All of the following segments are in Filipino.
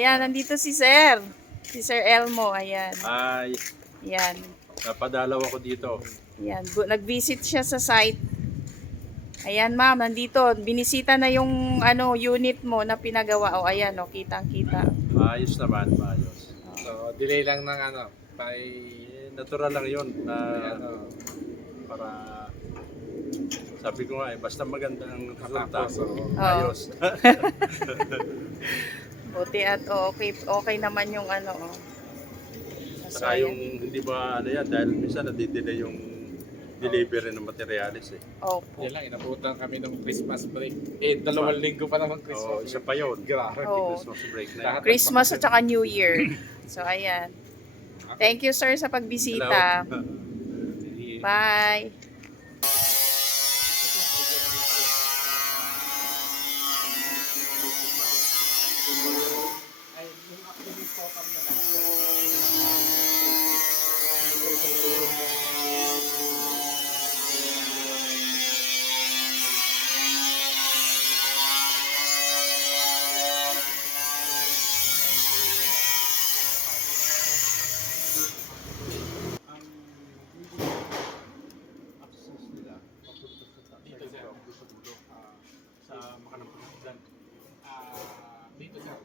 Ayan, nandito si Sir. Si Sir Elmo, ayan. Ay, Ayan. napadalaw ako dito. Ayan, nag-visit siya sa site. Ayan, ma'am, nandito. Binisita na yung unit mo na pinagawa. O, ayan, o, kitang-kita. Maayos naman, maayos. So, delay lang ng by Natural lang yun na ano, para sabi ko nga basta maganda ang resulta. matapos. So, Ayos. Buti at okay naman yung So, Saka yung ayan. hindi ba yan dahil minsan nadidelay yung delivery ng materialis eh. Opo. yan lang, inabutan kami ng Christmas break. 2 linggo pa naman Christmas Oo, isa pa yun. Grabe. Oo. Christmas break na yan. Christmas at saka New Year. So, ayan. Thank you, sir, sa pagbisita. Hello. Bye. Access nila papunta sa dulo sa Makanang. Dito sir,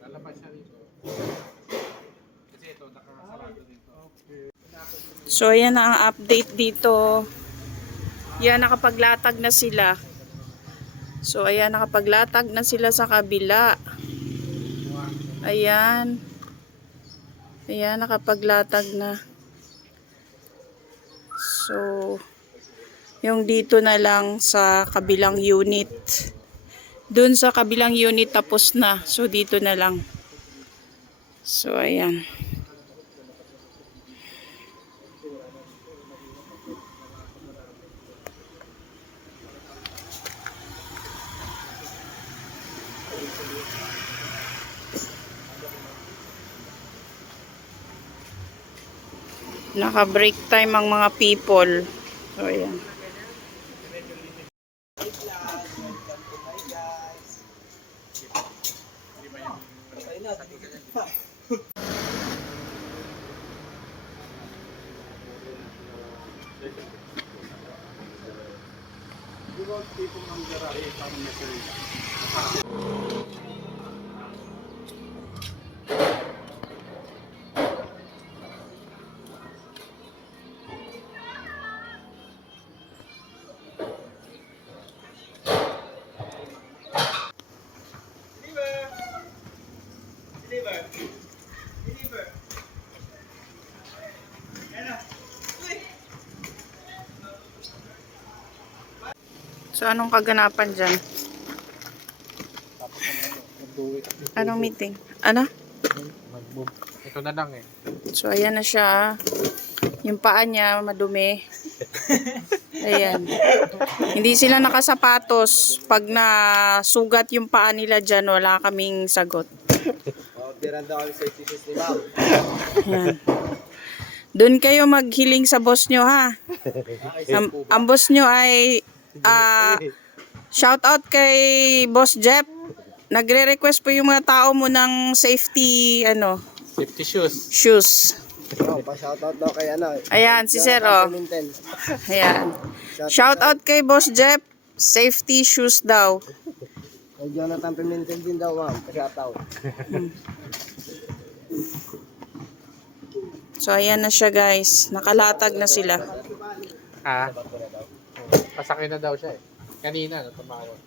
lalabas siya dito. Kasi ito, nakakasarado dito. So, ayan na ang update dito. Yan, nakapaglatag na sila. So, ayan, nakapaglatag na sila sa kabila. Ayan. Ayan, nakapaglatag na. So, yung dito na lang sa kabilang unit. Dun sa kabilang unit tapos na. So, dito na lang. So, ayan. Naka-break time ang mga people. So, ayan. So, anong kaganapan dyan? Anong meeting? Ano? Ito na lang eh. So, ayan na siya. Yung paa niya, madumi. Ayan. Hindi sila nakasapatos. Pag nasugat yung paa nila dyan, wala kaming sagot. Ayan. Doon kayo maghiling sa boss nyo, ha? Ang boss nyo ay shout out kay Boss Jeff. Nagre-request po yung mga tao mo ng safety Safety shoes. shoes. Pa-shoutout daw kay Ayan, si Sir, oh. Pimentel. Ayan. Shout out kay Boss Jeff. Safety shoes daw. Kay Jonathan Pimentel din daw, ma'am. Pa-shoutout. So, ayan na siya, guys. Nakalatag na sila. Pasakay na daw siya eh. Kanina, tumawag.